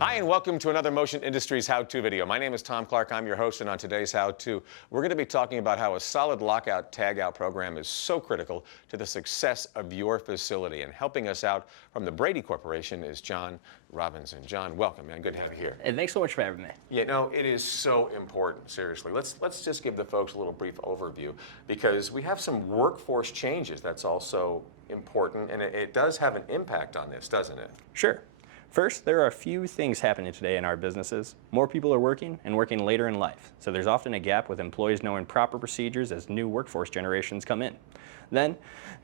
Hi, and welcome to another Motion Industries how-to video. My name is Tom Clark. I'm your host, and on today's how-to, we're going to be talking about how a solid lockout tagout program is so critical to the success of your facility. And helping us out from the Brady Corporation is John Robinson. John, welcome, man. Good to have you here. And thanks so much for having me. You know, it is so important, seriously. Let's just give the folks a little brief overview, because we have some workforce changes that's also important, and it does have an impact on this, doesn't it? Sure. First, there are a few things happening today in our businesses. More people are working and working later in life, so there's often a gap with employees knowing proper procedures as new workforce generations come in. Then,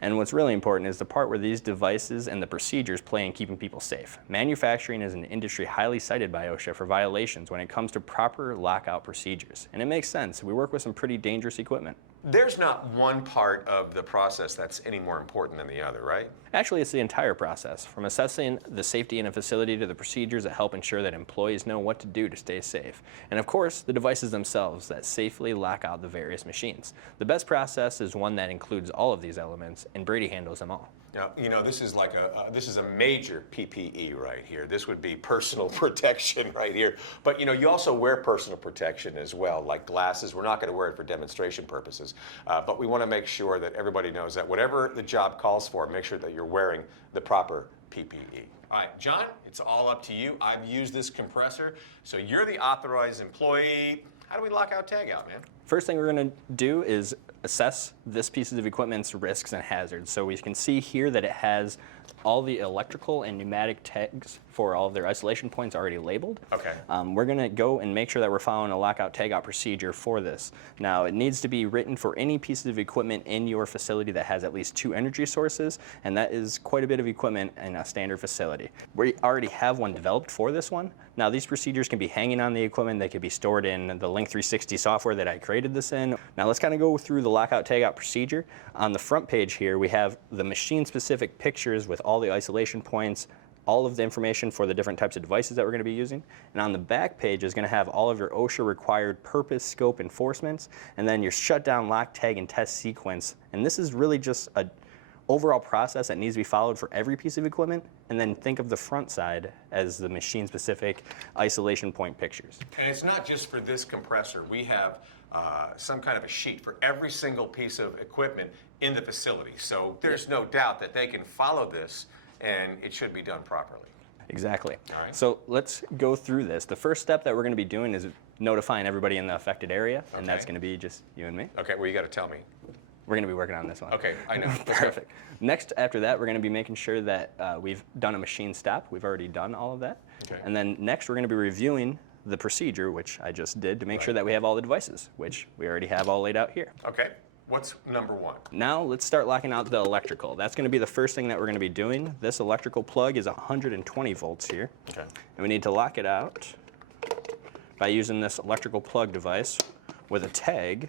and what's really important is the part where these devices and the procedures play in keeping people safe. Manufacturing is an industry highly cited by OSHA for violations when it comes to proper lockout procedures. And it makes sense. We work with some pretty dangerous equipment. There's not one part of the process that's any more important than the other, right? Actually, it's the entire process, from assessing the safety in a facility to the procedures that help ensure that employees know what to do to stay safe. And of course, the devices themselves that safely lock out the various machines. The best process is one that includes all of these elements, and Brady handles them all. Now, you know, this is like this is a major PPE right here. This would be personal protection right here. But, you know, you also wear personal protection as well, like glasses. We're not going to wear it for demonstration purposes, but we want to make sure that everybody knows that whatever the job calls for, make sure that you're wearing the proper PPE. All right, John, it's all up to you. I've used this compressor, so you're the authorized employee. How do we lock out, tag out, man? First thing we're going to do is assess this piece of equipment's risks and hazards. So we can see here that it has all the electrical and pneumatic tags for all of their isolation points already labeled. Okay. We're going to go and make sure that we're following a lockout tagout procedure for this. Now, it needs to be written for any piece of equipment in your facility that has at least 2 energy sources, and that is quite a bit of equipment in a standard facility. We already have one developed for this one. Now, these procedures can be hanging on the equipment. They could be stored in the Link 360 software that I created this in. Now, let's kind of go through the lockout tagout procedure. On the front page here, we have the machine-specific pictures with all the isolation points, all of the information for the different types of devices that we're going to be using. And on the back page is going to have all of your OSHA required purpose scope enforcements, and then your shutdown, lock, tag, and test sequence. And this is really just a overall process that needs to be followed for every piece of equipment. And then think of the front side as the machine specific isolation point pictures. And it's not just for this compressor. We have some kind of a sheet for every single piece of equipment in the facility. So there's no doubt that they can follow this, and it should be done properly. Exactly. All right. So let's go through this. The first step that we're going to be doing is notifying everybody in the affected area, and that's going to be just you and me. Okay, well, you got to tell me. We're going to be working on this one. Okay, I know. Perfect. Next, after that, we're going to be making sure that we've done a machine stop. We've already done all of that. Okay. And then next, we're going to be reviewing the procedure, which I just did, to make sure that we have all the devices, which we already have all laid out here. Okay. What's number 1? Now let's start locking out the electrical. That's going to be the first thing that we're going to be doing. This electrical plug is 120 volts here. Okay. And we need to lock it out by using this electrical plug device with a tag.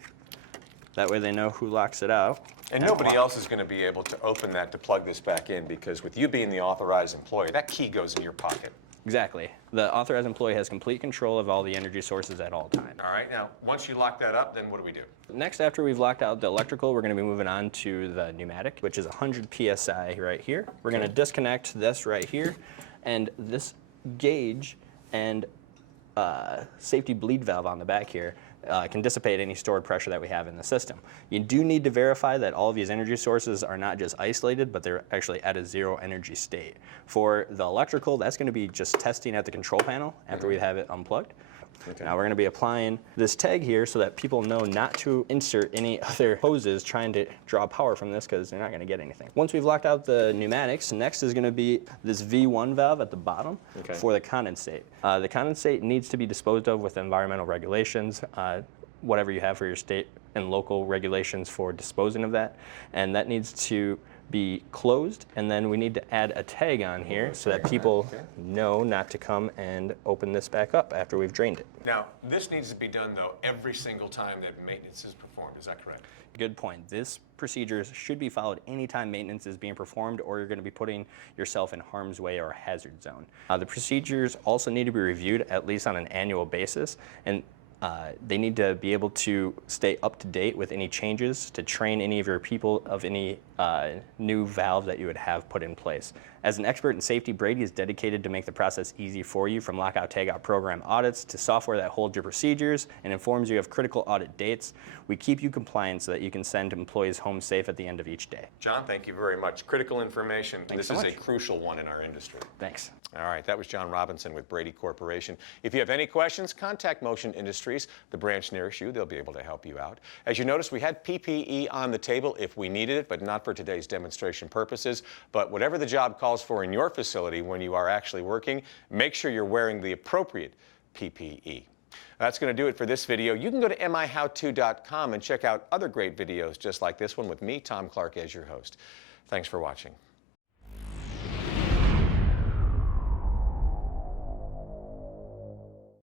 That way they know who locks it out. And nobody else is going to be able to open that to plug this back in, because with you being the authorized employee, that key goes in your pocket. Exactly. The authorized employee has complete control of all the energy sources at all times. All right. Now, once you lock that up, then what do we do? Next, after we've locked out the electrical, we're going to be moving on to the pneumatic, which is 100 PSI right here. We're going to disconnect this right here, and this gauge and safety bleed valve on the back here can dissipate any stored pressure that we have in the system. You do need to verify that all of these energy sources are not just isolated, but they're actually at a 0 energy state. For the electrical, that's going to be just testing at the control panel after we have it unplugged. Okay. Now we're going to be applying this tag here so that people know not to insert any other hoses trying to draw power from this, because they're not going to get anything. Once we've locked out the pneumatics, next is going to be this V1 valve at the bottom for the condensate. The condensate needs to be disposed of with environmental regulations, whatever you have for your state and local regulations for disposing of that. And that needs to be closed, and then we need to add a tag on here so that people know not to come and open this back up after we've drained it. Now, this needs to be done, though, every single time that maintenance is performed. Is that correct? Good point. This procedure should be followed anytime maintenance is being performed, or you're going to be putting yourself in harm's way or a hazard zone. The procedures also need to be reviewed at least on an annual basis, and they need to be able to stay up to date with any changes, to train any of your people of any new valve that you would have put in place. As an expert in safety, Brady is dedicated to make the process easy for you, from lockout tagout program audits to software that holds your procedures and informs you of critical audit dates. We keep you compliant so that you can send employees home safe at the end of each day. John, thank you very much. Critical information. Thanks This so is much. a crucial one in our industry. Thanks. All right, that was John Robinson with Brady Corporation. If you have any questions, contact Motion Industries, the branch nearest you. They'll be able to help you out. As you notice, we had PPE on the table if we needed it, but not for today's demonstration purposes. But whatever the job calls for in your facility when you are actually working, make sure you're wearing the appropriate PPE. That's going to do it for this video. You can go to MiHow2.com and check out other great videos just like this one with me, Tom Clark, as your host. Thanks for watching.